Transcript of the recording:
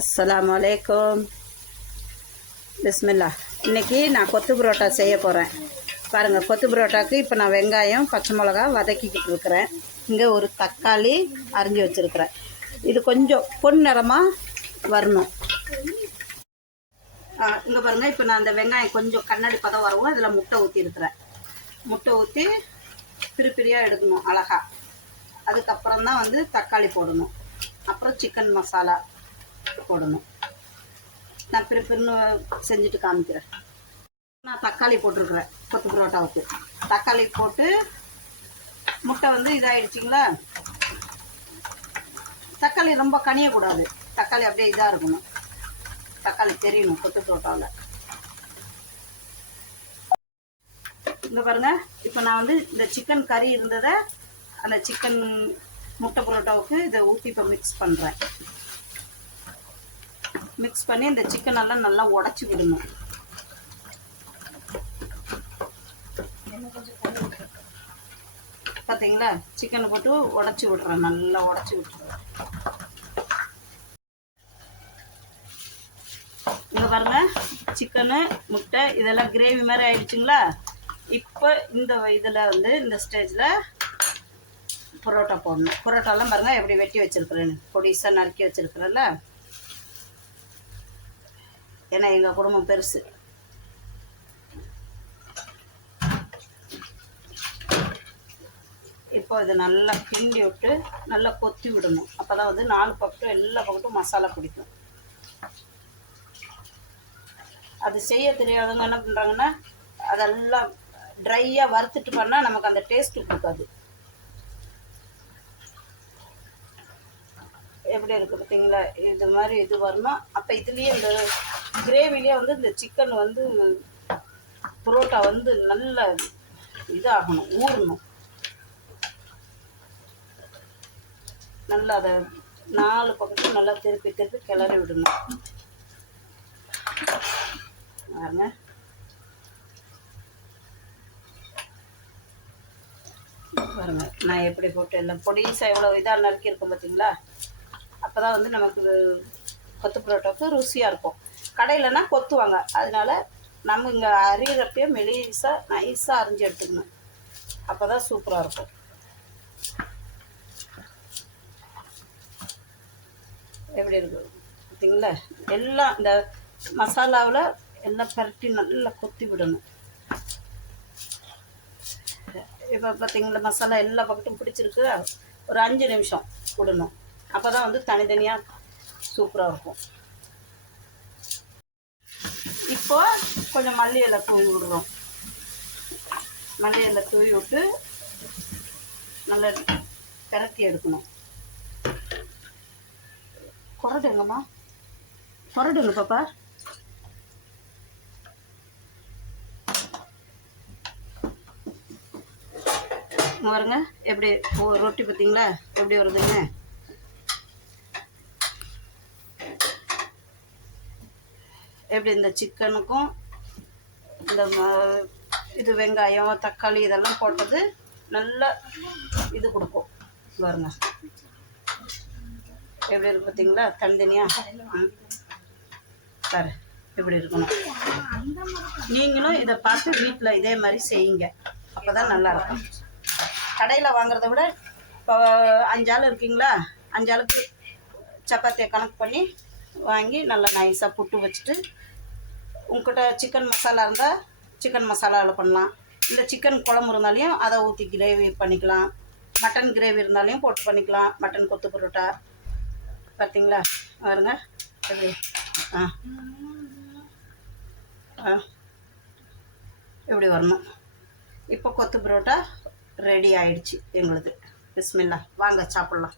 அஸ்ஸலாமு அலைக்கும். பிஸ்மில்லா. இன்றைக்கி நான் கொத்து புரோட்டா செய்ய போகிறேன். பாருங்கள், கொத்து புரோட்டாவுக்கு இப்போ நான் வெங்காயம் பச்சை மிளகா வதக்கிக்கிட்டு இருக்கிறேன். இங்கே ஒரு தக்காளி அரிஞ்சு வச்சுருக்கிறேன். இது கொஞ்சம் பொன் நிறமாக வரணும். இங்கே பாருங்கள், இப்போ நான் அந்த வெங்காயம் கொஞ்சம் கண்ணாடி பதம் வரவும் அதில் முட்டை ஊற்றிருக்கிறேன். முட்டை ஊற்றி பிரிப்பிரியாக எடுக்கணும் அழகாக. அதுக்கப்புறம் தான் வந்து தக்காளி போடணும். அப்புறம் சிக்கன் மசாலா போடணும். நான் பிரிப்பின்னு செஞ்சுட்டு காமிக்கிறேன். நான் தக்காளி போட்டிருக்கிறேன் கொத்து புரோட்டாவுக்கு. தக்காளி போட்டு முட்டை வந்து இதாகிடுச்சிங்களா. தக்காளி ரொம்ப கனியக்கூடாது. தக்காளி அப்படியே இதாக இருக்கணும். தக்காளி தெரியணும் கொத்து புரோட்டாவில். இங்கே பாருங்கள், இப்போ நான் வந்து இந்த சிக்கன் கறி இருந்ததை அந்த சிக்கன் முட்டை புரோட்டாவுக்கு இதை ஊற்றி இப்போ மிக்ஸ் பண்ணுறேன். மிக்ஸ் பண்ணி இந்த சிக்கன் எல்லாம் நல்லா உடச்சி விடணும். பார்த்தீங்களா, சிக்கனை போட்டு உடச்சி விட்றேன். நல்லா உடச்சி விட்டுறேன். இங்கே பாருங்க, சிக்கனு முட்டை இதெல்லாம் கிரேவி மாதிரி ஆயிடுச்சுங்களா. இப்போ இந்த இதில் வந்து இந்த ஸ்டேஜில் பரோட்டா போடணும். பரோட்டாலாம் பாருங்கள் எப்படி வெட்டி வச்சுருக்குறேன்னு, பொடிசாக நறுக்கி வச்சுருக்குறேன்ல. ஏன்னா எங்கள் குடும்பம் பெருசு. இப்போ இது நல்லா கிண்டி விட்டு நல்லா கொத்தி விடணும். அப்போ தான் வந்து 4 பக்கட்டும் எல்லா பக்கட்டும் மசாலா பிடிக்கும். அது செய்ய தெரியாதவங்க என்ன பண்ணுறாங்கன்னா, அதெல்லாம் ட்ரையாக வறுத்துட்டு பண்ணால் நமக்கு அந்த டேஸ்ட்டு கொடுக்காது. எப்படி இருக்குது பார்த்தீங்களா, இது மாதிரி இது வரணும். அப்போ இதுலேயே இந்த கிரேவிலேயே வந்து இந்த சிக்கன் வந்து புரோட்டா வந்து நல்ல இதாகணும், ஊறணும். நல்லா அதை 4 பக்கத்தும் நல்லா திருப்பி திருப்பி கிளறி விடணும். பாருங்க, பாருங்க நான் எப்படி போட்டு எல்லாம் பொடிசாக எவ்வளோ இதாக நறுக்கியிருக்கோம் பார்த்தீங்களா. அப்போ தான் வந்து நமக்கு கொத்து புரோட்டாவுக்கு ருசியாக இருக்கும். கடையிலனா கொத்துவாங்க, அதனால நம்ம இங்கே அரிகிறப்பயே மெலிசாக நைஸாக அரிஞ்சு எடுத்துக்கணும். அப்போ தான் சூப்பராக இருக்கும். எப்படி இருக்குது பார்த்தீங்களா. எல்லாம் இந்த மசாலாவில் எல்லாம் பரட்டி நல்லா கொத்தி விடணும். இப்போ பார்த்தீங்களா, மசாலா எல்லா பக்கட்டும் பிடிச்சிருக்கு. ஒரு 5 நிமிஷம் விடணும். அப்போ தான் வந்து தனித்தனியாக சூப்பராக இருக்கும். இப்போ கொஞ்சம் மல்லி இலை தூவி விடுறோம். மல்லி இலை தூவி விட்டு நல்லா பிறக்கி எடுக்கணும். குறடுங்கம்மா, குறடுங்க பாப்பா. பாருங்க எப்படி ரொட்டி பார்த்தீங்களா எப்படி வருதுங்க. எப்படி இந்த சிக்கனுக்கும் இந்த இது வெங்காயம் தக்காளி இதெல்லாம் போட்டது நல்லா இது கொடுக்கும். பாருங்க எப்படி இருக்கு பார்த்தீங்களா, தனித்தனியாக. பாரு எப்படி இருக்கணும். நீங்களும் இதை பார்த்து வீட்டில் இதே மாதிரி செய்யுங்க. அப்போ தான் நல்லாயிருக்கும். கடையில் வாங்குறத விட இப்போ 5 ஆள் இருக்கீங்களா, 5 ஆளுக்கு சப்பாத்தியை கணக்கு பண்ணி வாங்கி நல்லா நைஸாக புட்டு வச்சுட்டு, உங்கள்கிட்ட சிக்கன் மசாலா இருந்தால் சிக்கன் மசாலாவில் பண்ணலாம். இல்லை சிக்கன் குழம்பு இருந்தாலையும் அதை ஊற்றி கிரேவி பண்ணிக்கலாம். மட்டன் கிரேவி இருந்தாலையும் போட்டு பண்ணிக்கலாம். மட்டன் கொத்து பரோட்டா பார்த்தீங்களா. பாருங்க அது எப்படி வரணும். இப்போ கொத்து பரோட்டா ரெடி ஆயிடுச்சு எங்களுது. பிஸ்மில்லா, வாங்க சாப்பிட்லாம்.